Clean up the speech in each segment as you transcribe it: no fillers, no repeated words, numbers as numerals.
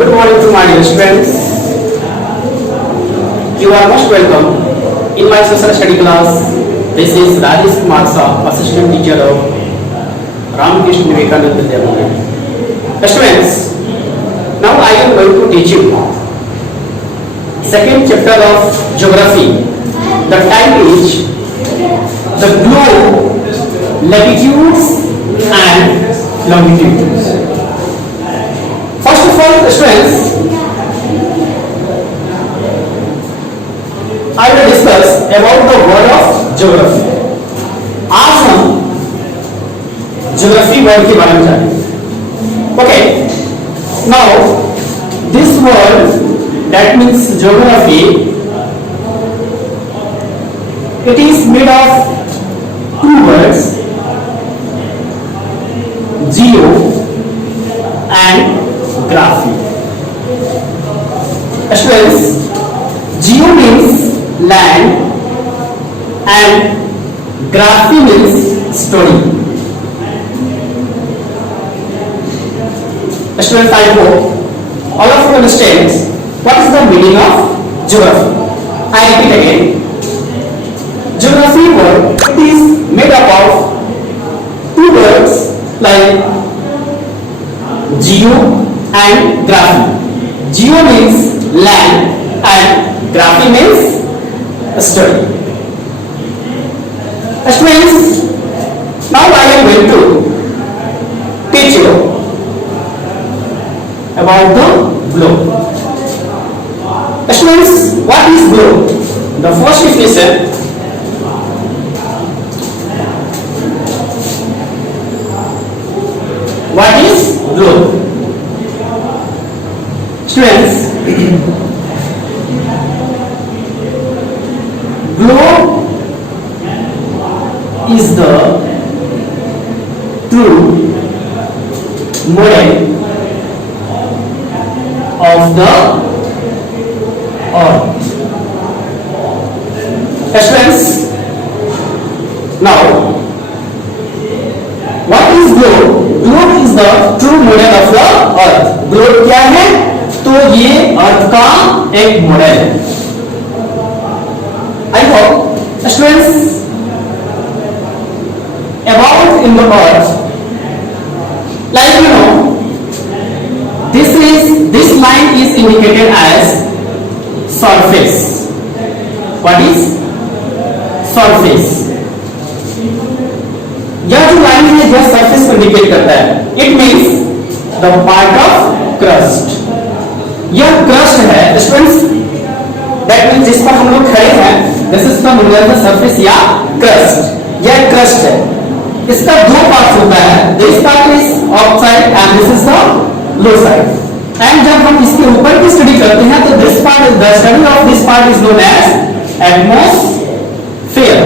Good morning to my dear students. You are most welcome in my social study class. This is Rajesh Kumar Saab, Assistant Teacher of Ramakrishna Vivekananda Vidyalaya. Students, now I am going to teach you second chapter of Geography. The title is The Globe, Latitudes and Longitudes. First of all, students, I will discuss about the word of geography. आज हम geography word के बारे में जानेंगे. Okay. Now this word that means geography, it is made of two words, geo and graphy. Students, geo means land and graphy means story. Students, I hope all of you understand what is the meaning of geography. I repeat again. Geography word, it is made up of two words like geo and graphy. Geo means land and graphy means story. Students, now I am going to teach you about the globe. Students, what is globe? The first definition, what is globe? Students, globe is the true model of the earth. Students, now what is globe? Globe is the true model of the earth. Globe क्या है? तो ये अर्थ का एक मॉडल है. I hope students about in the earth, like you know, this line is indicated as surface. What is surface? यह जो लाइन है यह सरफेस को इंडिकेट करता है. It means the part of crust. यह क्रस्ट है स्टूडेंट्स, दैट मीन्स जिस पर हम लोग खड़े हैं, this is the middle surface या क्रस्ट. यह क्रस्ट है. इसका दो पार्ट होता है. This part is outside and this is the low side. And जब हम इसके ऊपर की स्टडी करते हैं तो this part is the study of this part is known as atmosphere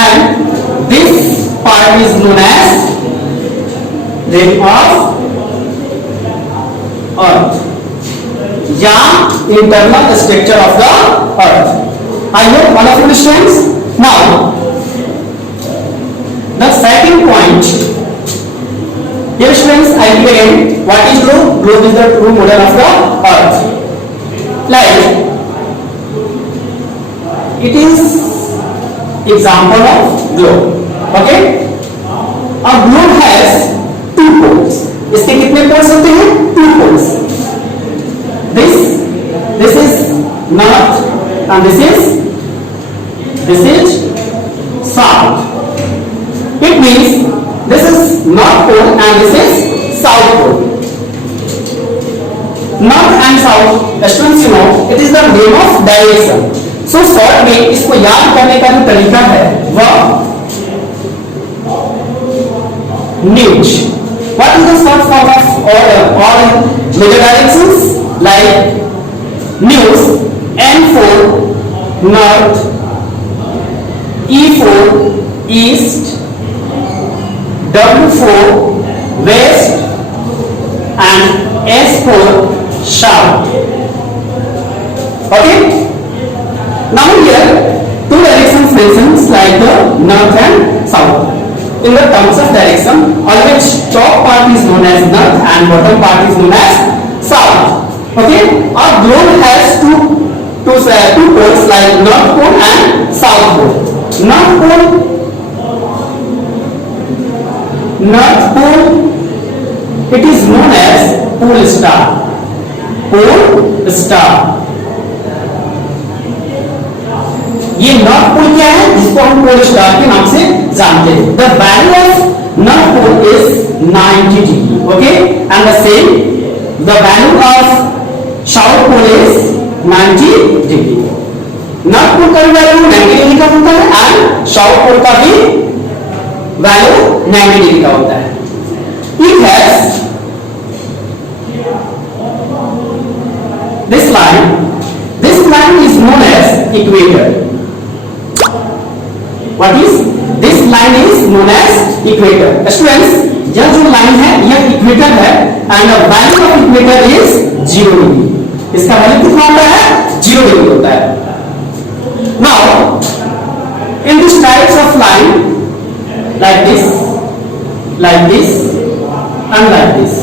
and this part is known as rim of earth या internal structure of the earth. I hope all of you understands. Now the second point, dear students, I explain what is globe. Globe is the true model of the earth. Like it is example of globe. Okay? A globe has two poles. इसके कितने poles होते हैं? Two poles. This is north and this is south. It means this is north pole and this is south pole. North and south, students, you know, it is the name of direction. So short में इसको याद करने का जो तरीका है वह news. What is the short form of all major directions? Like news, N for north, E for east, W for west, and S for south. Okay? Now here two directions mentioned like the north and south. in the terms of direction, on which top part is known as north and bottom part is known as south. Okay, our globe has two poles like north pole and south pole. North pole, it is known as pole star. Pole star. ये north pole क्या है, जिसको हम pole star के नाम से जानते हैं. The value of north pole is 90 degree. Okay, and the same the value of south pole is 90 degree. North pole का वैल्यू 90 डिग्री का होता है एंड साउथ पोल का भी वैल्यू 90 डिग्री का होता है. It has this line is known as equator. What is this line is known as equator. Students, यह जो लाइन है यह इक्वेटर है and the value of equator is 0 डिग्री. इसका वैल्यू कितना होता है, 0 डिग्री होता है. Now in this types of line like this and like this.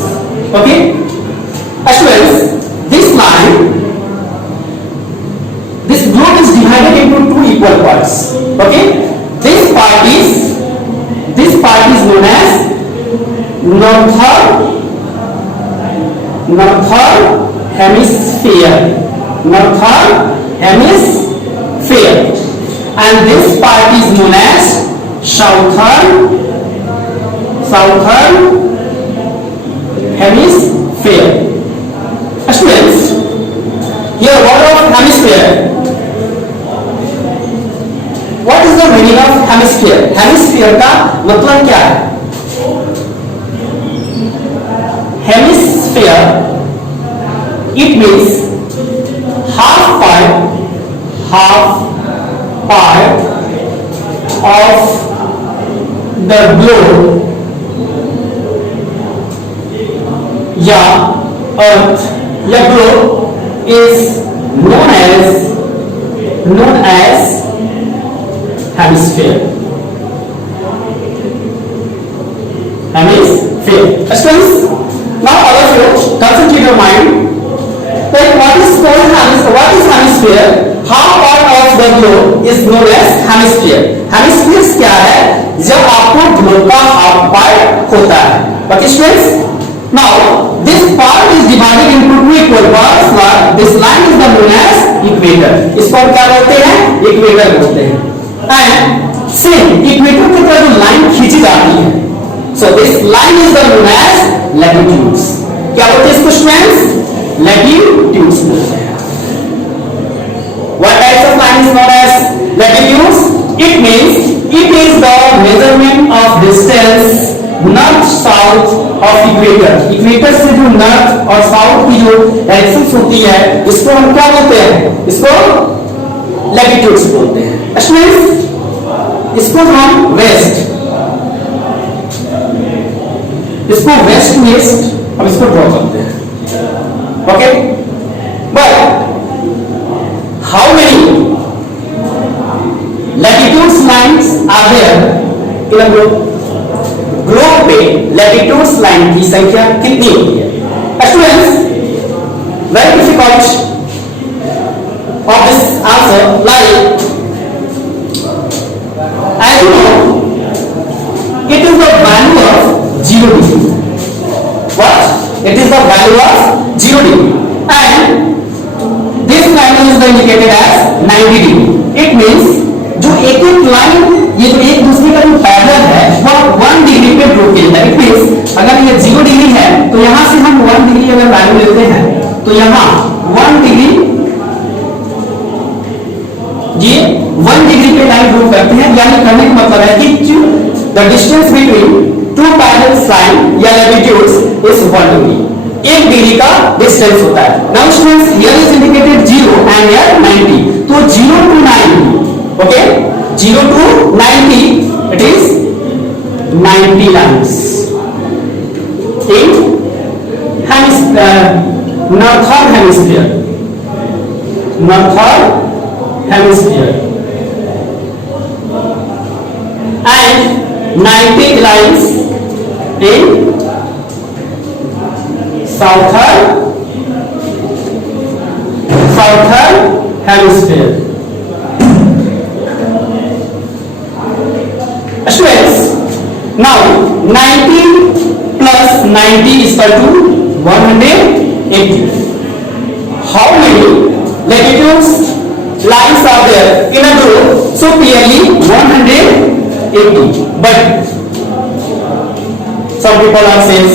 Okay, students, this line, this globe is divided into two equal parts. Okay, this part is known as northern hemisphere, and this part is known as southern hemisphere. Students, here word of hemisphere. What is the meaning of hemisphere? Hemisphere का मतलब क्या है? Hemisphere, it means half part of the globe या earth या globe is known as hemisphere. Students, now all of you concentrate your mind. Like what is hemisphere? Half part of the globe is known as hemisphere. Hemisphere क्या है? जब आपको globe का half part होता है. Okay, students. Now this part is divided into two equal parts. This line is known as equator. इसको हम क्या बोलते हैं? Equator बोलते हैं. And same equator की तरफ जो लाइन खींची जाती है, so this line is known as latitudes. क्या बोलते हैं इसको स्टूडेंट्स? Latitudes बोलते हैं. What types of line is known as latitudes? It means it is the measurement of distance north south of equator. Equator से जो north और south की जो डायरेक्शंस होती है, इसको हम क्या बोलते हैं? इसको latitudes बोलते हैं. Students, इसको हम वेस्ट ईस्ट हम इसको ड्रॉ करते हैं. Okay, but how many latitudes lines are there in a globe? Globe पे लैटिट्यूड्स लाइन की संख्या कितनी होती है? Students, very difficult of this answer like as you know, it is the value of 0 degree. What? It is the value of 0 degree, and this line is indicated as 90 degree. It means जो एक लाइन ये जो एक दूसरे का जो पैरेलल है वो 1 डिग्री पे ड्रॉ किया जाता है. It means अगर ये 0 डिग्री है तो यहां से हम 1 डिग्री अगर वैल्यू लेते हैं तो यहां 1 डिग्री ये 1 डिग्री पे लाइन ड्रॉ करते हैं. यानी करने का मतलब है कि the distance between two parallel line या लैटिट्यूड्स इज 1 डिग्री. 1 डिग्री का डिस्टेंस होता है. Now students, here is indicated 0 and here 90. तो 0 to 90, ओके, 0 to 90 it is 90 lines in northern hemisphere. And 90 lines in southern hemisphere. Students, now 90 plus 90 is equal to 180. How many latitudes lines are there in a group? So clearly 180. But some people are says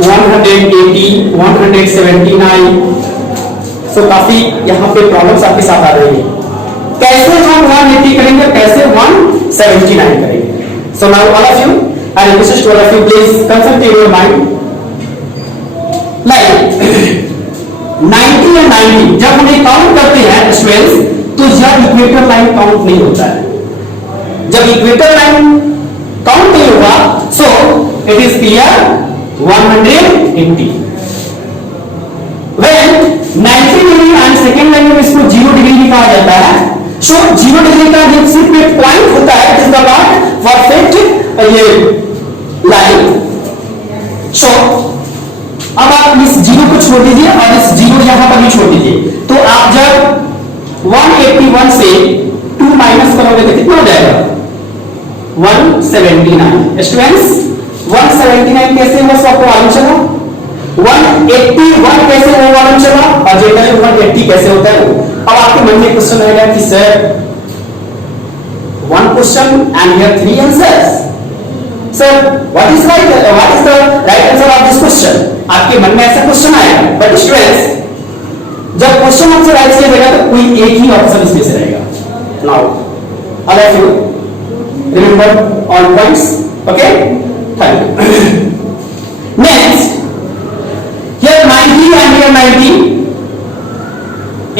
180, 179. So काफी यहाँ पे प्रॉब्लम्स आपके साथ आ रही है. कैसे हम 180 करेंगे, कैसे 179 करेंगे? So now all of you, I request all of you please concentrate your mind. Like 90 and 90 जब हम ये काउंट करते हैं स्टूडेंट्स, तो यह इक्वेटर लाइन काउंट नहीं होता है. जब इक्वेटर लाइन काउंट नहीं होगा, सो इट इज क्लियर 180. When 90 डिग्री एंड सेकेंड लाइन में इसको 0 डिग्री भी कहा जाता है. सो 0 डिग्री का जो सिर्फ एक पॉइंट होता है, it is the not perfect ये लाइन. सो अब आप इस 0 को छोड़ दीजिए और इस 0 यहां पर भी छोड़ दीजिए. तो आप जब 181 से 2 माइनस करोगे तो कितना हो जाएगा? 179. स्टूडेंट्स 179 कैसे हुआ, सबको मालूम चला? 181 कैसे हुआ मालूम चला? और जनरली 180 कैसे होता है? अब आपके मन में क्वेश्चन आएगा कि सर 1 question and here 3 answers. Sir what is the right answer of this question? आपके मन में ऐसा क्वेश्चन आएगा. बट स्टूडेंट्स जब क्वेश्चन आपसे राइट से देगा तो कोई एक ही ऑप्शन इसमें से रहेगा. Now all of you remember all points. Okay, thank you. Next here 90 and here 90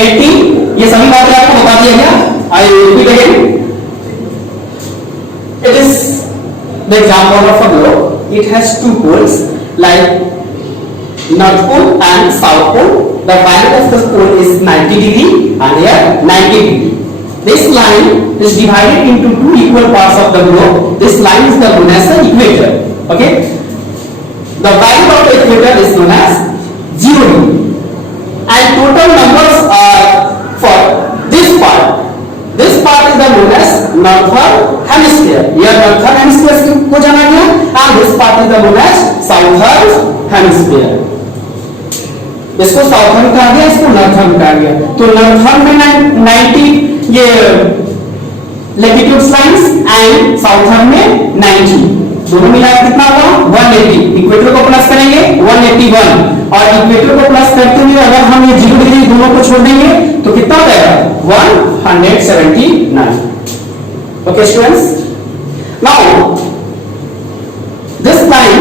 80 ये सभी बातें आपको बता दिया गया. I repeat again. It is the example of a globe. It has 2 poles like North Pole and South Pole. The value of the pole is 90 degree and here 90 degree. This line is divided into 2 equal parts of the globe. This line is known as the equator. Okay. The value of the equator is known as 0 degree. And total numbers are for this part. This part is the known as northern hemisphere. Here northern hemisphere को जाना गया and this part is the known as southern hemisphere. इसको साउथर्न कहा गया, इसको नॉर्थर्न कहा गया. तो नॉर्थर्न में 90 ये लैटिट्यूड लाइंस एंड साउथर्न में 90, दोनों मिलाकर कितना हुआ? 180. इक्वेटर को प्लस करेंगे 181 और इक्वेटर को प्लस करते हुए अगर हम ये 0 डिग्री दोनों को छोड़ देंगे तो कितना हो जाएगा? 179. Okay students, now this line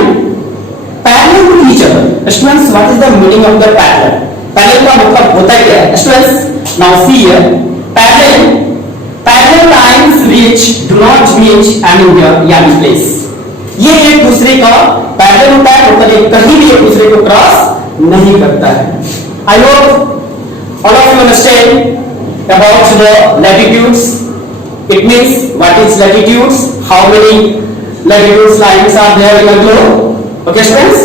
parallel to each other. Students what is the meaning of the parallel? Parallel का मतलब होता क्या है students? Now see here parallel lines which do not meet any place. ये एक दूसरे का पैरेलल होता है, मतलब ये कहीं भी एक दूसरे को क्रॉस नहीं करता है. I hope all of you understand about the latitudes. It means what is latitudes, how many latitudes lines are there in the globe. Okay students,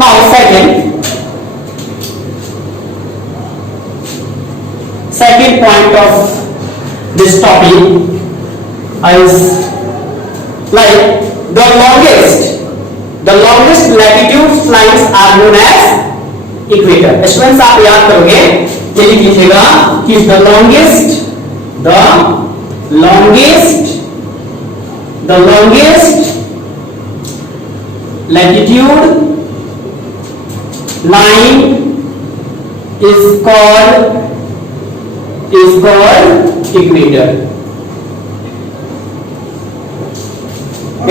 now second point of this topic is like the longest latitude lines are known as equator. students आप याद करोगे ये लिख लीजिएगा कि the longest latitude line is called equator.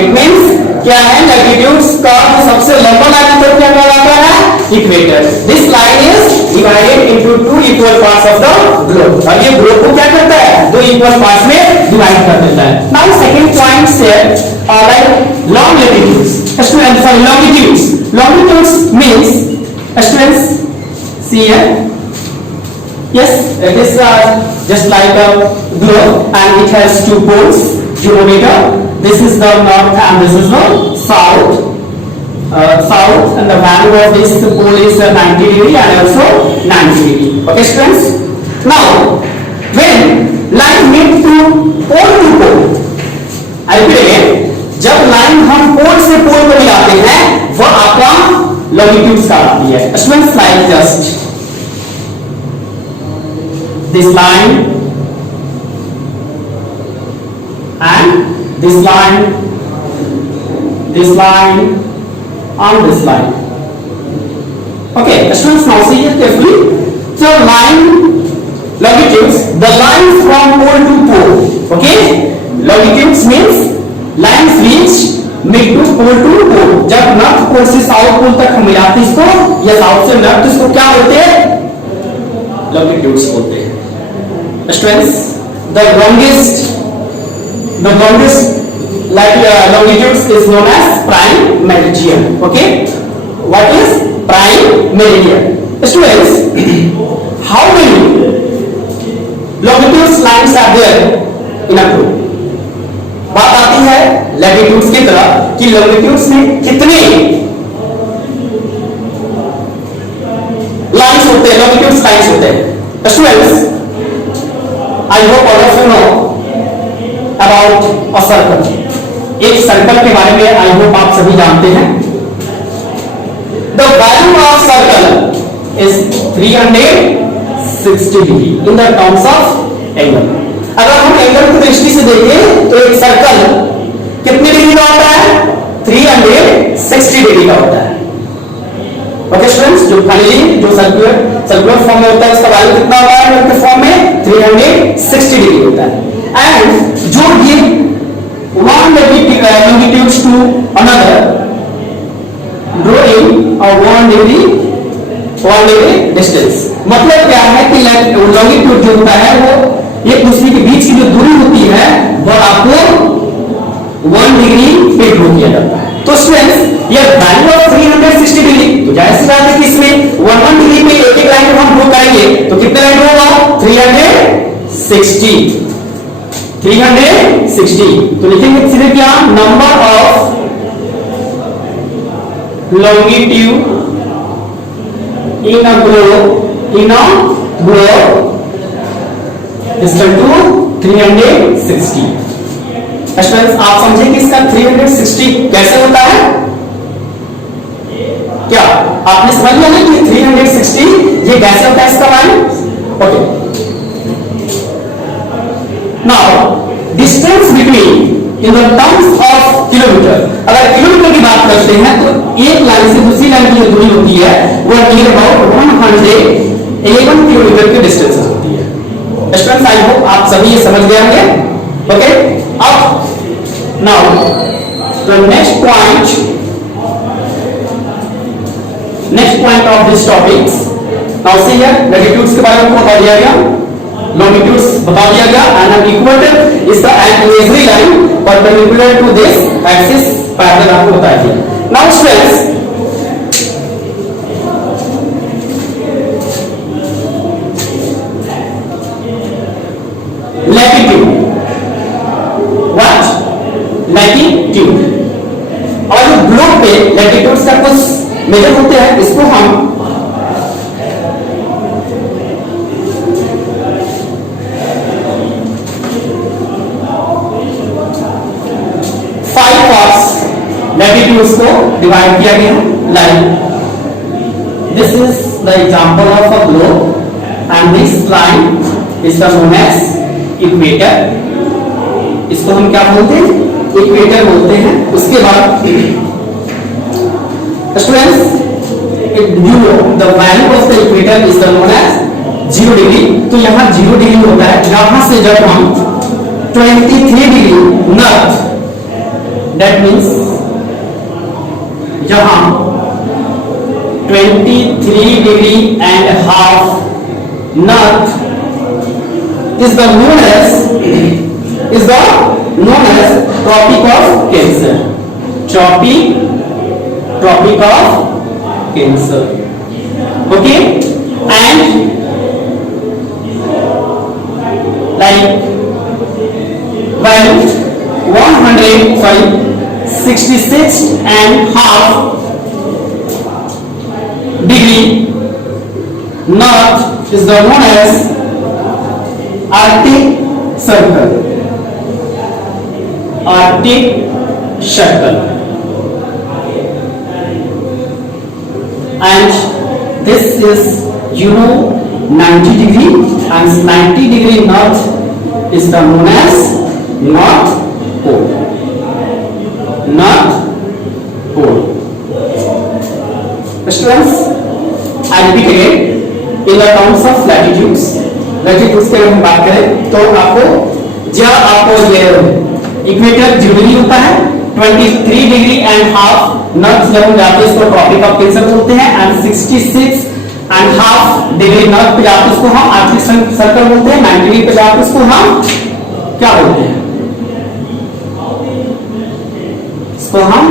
It means क्या है? लैटिट्यूड्स का सबसे लंबा लाइन तो क्या कहलाता है? Equator. This line is divided into 2 equal parts of the globe. और ये ग्लोब को क्या करता है? 2 इक्वल पार्ट्स में डिवाइड कर देता है. नाउ सेकंड पॉइंट से like long latitudes. Students, for longitudes means students see here. Yes, it is just like a globe and it has 2 poles, 0 meter this is the north and this is the south. South, and the value of this pole is 90 degree and also 90 degree. Okay students, now when line meet to pole, I repeat again, जब लाइन हम पोल से पोल को मिलाते हैं वह आपका लॉन्गिट्यूड कहलाती है. Students, like just this line and this line and this line. Okay, students, now see it carefully. So line longitudes, the lines from pole to pole. Okay, longitudes means lines which meet to pole to pole. जब north pole से south pole तक हम मिलाते हैं इसको, या साउथ से नॉर्थ, इसको क्या बोलते हैं? लॉन्गिट्यूड्स बोलते हैं. Students, the longest longitudes is known as prime meridian. Okay, what is prime meridian? Students, how many longitudes lines are there in a group? बात आती है लैटिट्यूड्स की तरफ कि लॉन्गिट्यूड्स में कितने लाइंस होते हैं, लॉन्गिट्यूड्स लाइंस होते हैं. Students, I hope all of you know about a circle. एक सर्कल के बारे में I hope आप सभी जानते हैं. The value of circle is 360 degree in the terms of angle. अगर हम एंगल की दृष्टि से देखें तो एक सर्कल कितने डिग्री का होता है? 360 डिग्री का होता है. ओके स्टूडेंट्स, जो फाइनली जो सर्कुलर फॉर्म में होता है उसका वैल्यू कितना होता है? के फॉर्म में 360 डिग्री होता है. एंड जो ये one longitude to another drawing a 1 degree distance. मतलब क्या है कि longitude जो होता है वो एक दूसरे के बीच की जो दूरी होती है वह आपको 1 डिग्री पे ड्रॉ किया जाता है. तो स्टूडेंट्स, ये वैल्यू ऑफ 360 डिग्री, तो जाहिर सी बात है कि इसमें 1 डिग्री पे एक लाइन को हम ड्रॉ करेंगे तो कितना लाइन होगा? 360. तो लिखेंगे सीधे क्या? Number of longitude in a globe is equal to 360. स्टूडेंट्स, आप समझे कि इसका 360 कैसे होता है? क्या आपने समझ लिया ना कि 360 ये कैसे होता है इसका value? Okay, now distance between in the terms of kilometre. अगर किलोमीटर की बात करते हैं तो एक लाइन से दूसरी लाइन की जो दूरी होती है वो नियर अबाउट 111 किलोमीटर की डिस्टेंस होती है. स्टूडेंट्स, आई होप आप सभी ये समझ गए होंगे. ओके, अब now the next point of this topics. Now see here, latitudes के बारे में बता दिया गया, longitudes बता दिया गया, and an equator is the imaginary line perpendicular to this axis parallel आपको बता दिया. Now students, latitude. What? Latitude. और जो ग्लोब पे लैटिट्यूड्स का कुछ मेजर होते हैं, इसको हम 5 पार्ट्स लैटिट्यूड्स को डिवाइड किया गया. Like this is the example of a globe and this line is known as equator. इसको हम क्या बोलते हैं? इक्वेटर बोलते हैं. उसके बाद students, the value of the equator is known as 0 degree. तो यहाँ 0 डिग्री होता है जहां से जब हम 23 डिग्री नॉर्थ, दैट मीन्स जहां 23 degree and half north is known as Tropic of Cancer. Tropic of Cancer. Okay, and like when 111 66.5 degree north is the known as Arctic Circle. Arctic Circle. And this is 90 degree, and 90 degree north is the known as North Pole. North Pole. Students, I repeat again, in the terms of latitudes के हम बात करें तो आपको ये इक्वेटर जरूरी होता है 23.5 नॉर्थ जब हम जाते हैं इसको ट्रॉपिक ऑफ कैंसर बोलते हैं, एंड 66.5 डिग्री नॉर्थ पे जाते हैं इसको हम आर्कटिक सर्कल बोलते हैं, 90 डिग्री पे जाते हैं इसको हम क्या बोलते हैं, इसको हम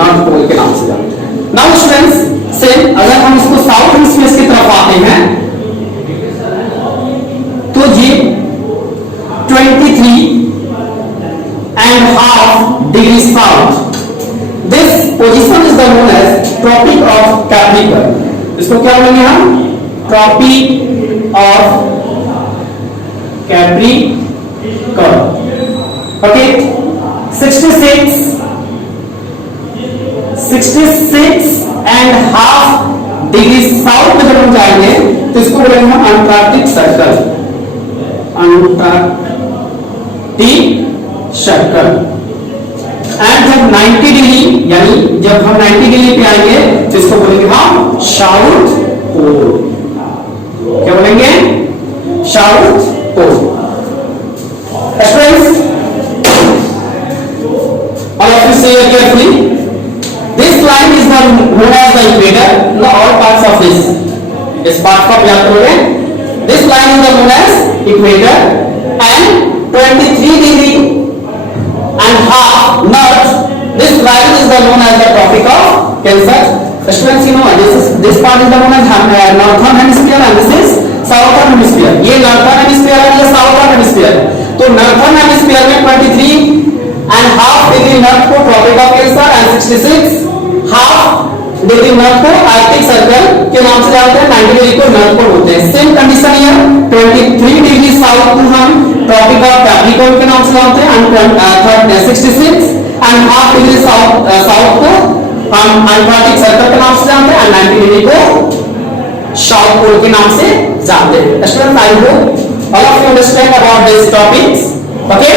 नॉर्थ पोल के नाम से जानते हैं। नाउ स्टूडेंट्स, सेम अगर हम इसको साउथ हेमिस्फीयर की तरफ आते हैं तो ये 23.5 degree south, this position is the known as tropic of Capricorn. इसको क्या बोलेंगे हम, tropic of Capricorn. Okay, 66.5 degree south में जब हम जाएंगे तो इसको बोलेंगे हम Antarctic circle. Antarctic circle. And जब 90 डिग्री यानी जब हम 90 डिग्री पे आएंगे तो इसको बोलेंगे हम साउथ पोल। क्या बोलेंगे, south pole. Friends, all of you say carefully, this line is known as the equator. No, all parts of this part को याद करोगे, this line is known as equator and 23.5 north, this line is known as the tropic of Cancer. Students, you know this part is known as northern hemisphere and this is southern hemisphere. ये northern hemisphere है, ये southern hemisphere। तो northern hemisphere में 23.5 degree north को tropic of Cancer and 66.5 degree north को Arctic circle के नाम से जानते हैं, 90 डिग्री को नॉर्थ पोल बोलते हैं। Same condition here, 23 degree south को हम ट्रॉपिक ऑफ कैप्रिकॉर्न के नाम से जानते हैं, एंड 66.5 डिग्री साउथ को हम अंटार्कटिक सर्कल के नाम से जानते हैं, एंड 90 डिग्री को साउथ पोल के नाम से जानते हैं। स्टूडेंट्स, आई hope all of you understand about this topics. Okay.